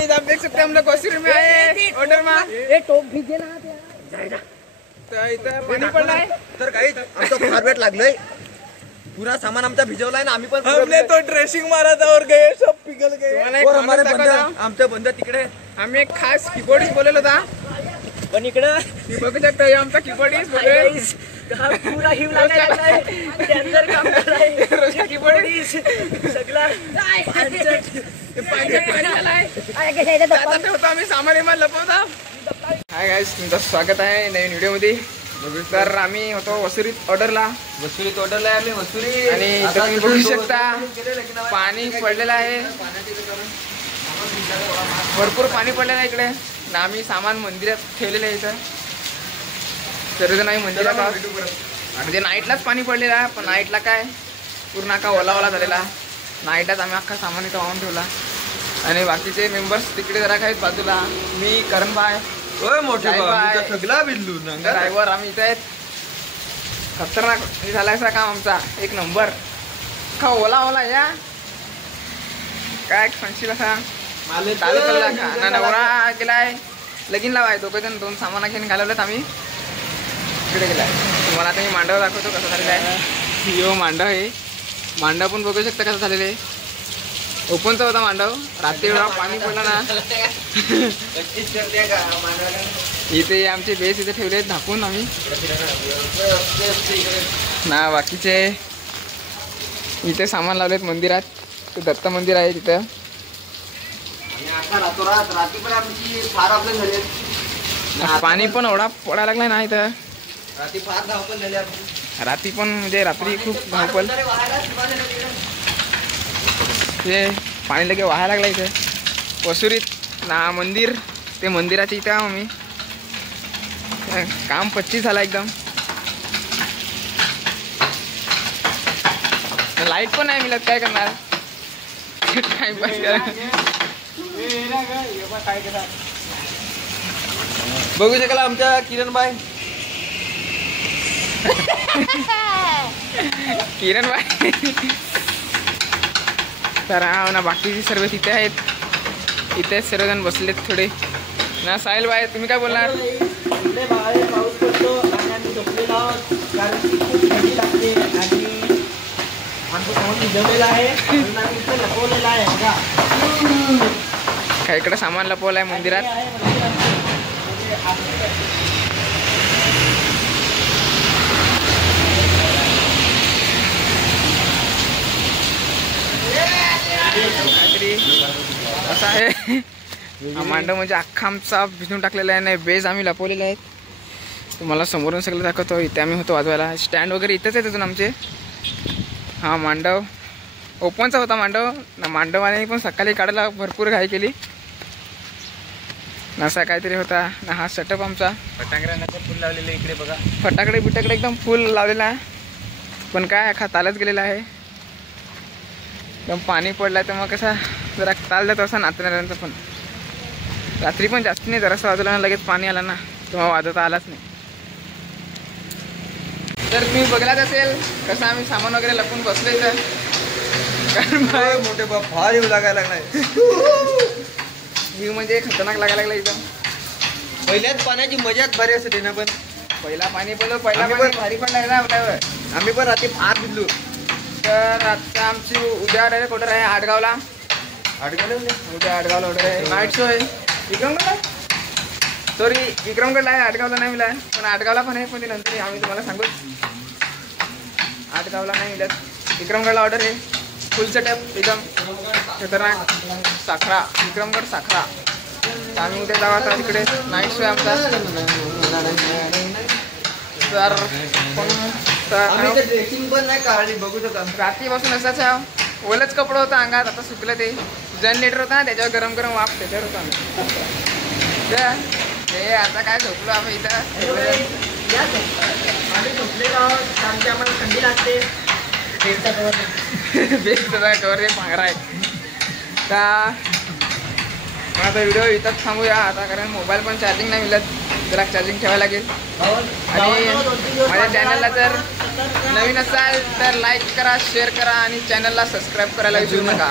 Guys आप देख सकते हैं हम लोग वसूरी में आए ऑर्डर में ये टोप भीगे ना तर इथं पाणी पडलाय तर गाइस आमचं फार वेट लागलंय पूरा सामान आमचा भिजवलाय ना आम्ही पण हमने तो ड्रेसिंग मारा था और गए सब पिघल गए और हमारे बंद आमचं बंद तिकडे आम्ही एक खास कीबोर्डिस्ट बोलवलं होता पण इकडं बघू शकता हे आमचा कीबोर्डिस्ट बोलतोय पुरा हिव लागायला टेंडर काम करायला कीबोर्डिस्ट सगळा आता ठेवतो आम्ही सामान इमान लपवता. हाय गाईस तुमचं स्वागत आहे नवीन व्हिडिओ मध्ये. तर आम्ही होतो वसुरीत ऑर्डरला आहे आम्ही वसुरी आणि इथं तुम्ही बघू शकता पाणी पडलेलं आहे भरपूर पाणी पडलेलं आहे इकडे. आम्ही सामान मंदिरात ठेवलेलं आहे इथं सर्वजण आम्ही मंदिरात म्हणजे नाईटलाच पाणी पडलेलं आहे पण नाईटला काय पूर्ण अख्खा ओला ओला झालेला. नाईटलाच आम्ही अख्खा सामान इथं वाहून ठेवला आणि बाकीचे मेंबर्स तिकडे जरा आहेत बाजूला. मी करण भाई मोठे सगळा बिल्लू ड्रायव्हर आम्ही इथे आहेत. खतरनाक झाला असा काम आमचा एक नंबर. का ओला ओला या काय सांगशील असा चालू चालला का नवरा गेलाय लगीन लावाय दोन सामान घेऊन घालवलेत आम्ही इकडे गेलाय. तुम्हाला आता मी मांडव दाखवतो कसं झालेलं आहे. यो मांडव आहे. मांडव पण बघू शकता कसं झालेलं आहे. ओपनचा होता मांडव रात्री एवढा पाणी पडलं ना. इथे आमचे बेस इथे ठेवले आहेत झाकून आम्ही ना. बाकीचे इथे सामान लावलेत मंदिरात. ते दत्त मंदिर आहे तिथं. पाणी पण एवढा पडायला लागलाय ना इथं. रात्री पण म्हणजे रात्री खूप धावपल ते पाणी लगे वाहायला लागलं इथे वसुरीत ना. मंदिर ते मंदिराच्या इथे आहो आम्ही. काम 25 झाला एकदम. लाईट पण नाही मिळत काय करणार टाइमपास करा. बघू शकाल आमच्या किरण बाई किरण बाई. तर हा ना बाकीचे सर्व तिथे आहेत. इथे सर्वजण बसलेत थोडे ना. साहिल बाई तुम्ही काय बोलणार. पाऊस पडतो आणि आम्ही झोपलेलो आहोत कारण की खूप थंडी लागते आणि आमचं सामान भिजवलेलं आहे म्हणून आम्ही इथं लपवलेलं आहे बघा. काय इकडे सामान लपवलं आहे मंदिरात. काहीतरी असं आहे. मांडव म्हणजे अख्खा आमचा भिजून टाकलेला आहे. नाही बेस आम्ही लपवलेले आहेत. तुम्हाला समोरून सगळं दाखवतो. इथे आम्ही होतो वाजवायला. स्टँड वगैरे इथेच आहेत अजून आमचे. हा मांडव ओपनचा होता मांडव ना. मांडवाने पण सकाळी काढायला भरपूर घाई केली. असा काहीतरी होता ना. हा सेटअप आमचा. फटांगरांना फुल लावलेले इकडे बघा. फटाकडे बिटाकडे एकदम फुल लावलेला आहे पण काय अख्खा तालच गेलेला आहे. एकदम पाणी पडलं तर मग कसा जरा ताल जातो असा नाचणाऱ्यांचा. पण रात्री पण जास्त नाही जरासं वाजवलं ना लगेच पाणी आला ना तेव्हा वाजवता आलाच नाही. तर तुम्ही बघलाच असेल कसं आम्ही सामान वगैरे लपून बसलोय. तर कारण मोठे बाप फार येऊ लागायला लागलाय. व्ह्यू म्हणजे खतरनाक लागायला लागला एकदम. पहिल्याच पाण्याची मजाच भारी असते ना. पण पहिला पाणी भारी पण लागला आपल्यावर. आम्ही पण रात्री फार भिजलो. तर आता आमची उद्या डायरेक्ट ऑर्डर आहे आडगावला. उद्या आडगावला ऑर्डर आहे. नाईट शो आहे विक्रमगडला. सॉरी विक्रमगडला आहे आडगावला नाही मिळाला. पण आडगावला पण आहे पण ते नंतर आम्ही तुम्हाला सांगू. आडगावला नाही मिळत. विक्रमगडला ऑर्डर आहे. फुल सेटअप एकदम खतरनाक. साखरा विक्रमगड साखरा. तर आम्ही उद्या जाऊ आता तिकडे. नाईट शो आहे आमचा. तर पण ड्रेसिंग पण नाही काढली बघू शकता. रात्रीपासून असाच ओलच कपडं होतं अंगात. आता सुकलं ते. जनरेटर होता ना त्याच्यावर गरम गरम वाफ त्याच्यावर होता आम्ही. ते आता काय झोपलो आम्ही इथं. आम्ही झोपलेलो आहोत आमच्या आम्हाला थंडी लागते. बेस्ट कवर रे पांघरा आहे. तर आता व्हिडिओ इथंच थांबूया आता कारण मोबाईल पण चार्जिंग नाही मिळत. जरा चार्जिंग ठेवायला लागेल. आणि माझ्या चॅनलला जर नवीन असाल तर लाईक करा शेअर करा आणि चॅनलला सबस्क्राईब करायला विसरू नका.